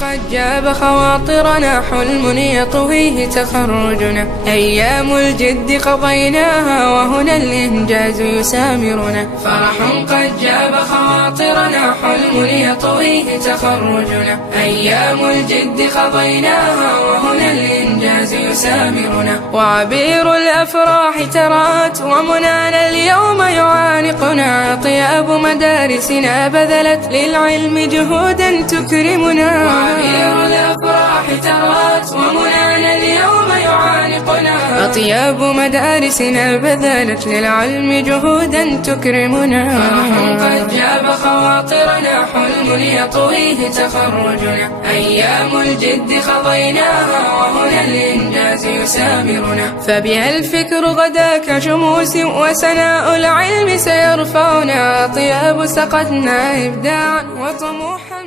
قد جاب خواطرنا حلم يطويه تخرجنا، أيام الجد قضيناها وهنا الإنجاز يسامرنا. فرح قد جاب خواطرنا حلم يطويه تخرجنا، أيام الجد قضيناها وهنا الإنجاز يسامرنا. وعبير الأفراح ترات ومنانا اليوم يعانقنا، طياب مدارسنا بذلت للعلم جهودا تكرمنا. وعبير الأفراح ترات ومنانا اليوم يعانقنا، أطياب مدارسنا بذلت للعلم جهودا تكرمنا. فرح قد جاب خواطرنا حلم يطويه تخرجنا، أيام الجد قضيناها وهنا الإنجاز يسامرنا. فبها الفكر غدا كشموس وسناء العلم سيرفعنا، طياب سقتنا إبداعا وطموحا